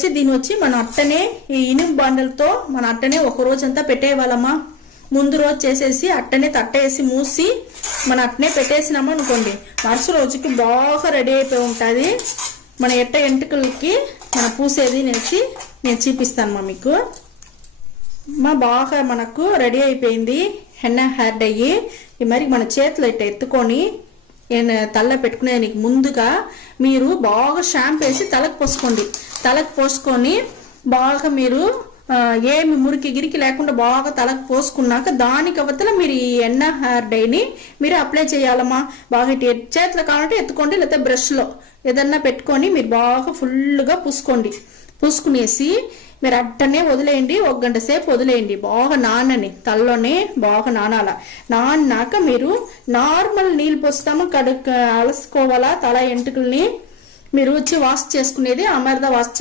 వచ్చి దీని వచ్చి మనం అట్టనే ఈ ఇనుము బాండలతో మనం అట్టనే ఒక రోజంతా పెట్టేవాళ్ళమ్మా. ముందు రోజు చేసేసి అట్టనే తట్టేసి మూసి మనం అట్టనే పెట్టేసినామా అనుకోండి, మరుసటి రోజుకి బాగా రెడీ అయిపోయి ఉంటుంది. మన ఎట్ట ఎంటుకలకి మన పూసేది నేసి నేను చూపిస్తాను మీకు. బాగా మనకు రెడీ అయిపోయింది హెన్నా హెయిర్ డై. మరి మన చేతిలో ఇట్ట ఎత్తుకొని తల పెట్టుకునేదానికి ముందుగా మీరు బాగా షాంపూ వేసి తలకు పోసుకోండి. తలకు పోసుకొని బాగా మీరు ఏమి మురికి గిరికి లేకుండా బాగా తలకు పోసుకున్నాక దానికి అవతల మీరు ఈ ఎన్న హెయిర్ డైని మీరు అప్లై చేయాలమ్మా. బాగా చేతిలో కావాలంటే ఎత్తుకోండి, లేకపోతే బ్రష్లో ఏదన్నా పెట్టుకొని మీరు బాగా ఫుల్గా పూసుకోండి. పూసుకునేసి మీరు అట్టనే వదిలేయండి, 1 గంట సేపు వదిలేయండి. బాగా నానని తలలోనే బాగా నానాల. నాన్నాక మీరు నార్మల్ నీళ్ళు పోస్తాము, అలసుకోవాలా తల ఎంటుకల్ని. మీరు వచ్చి వాష్ చేసుకునేది అమర్దా వాష్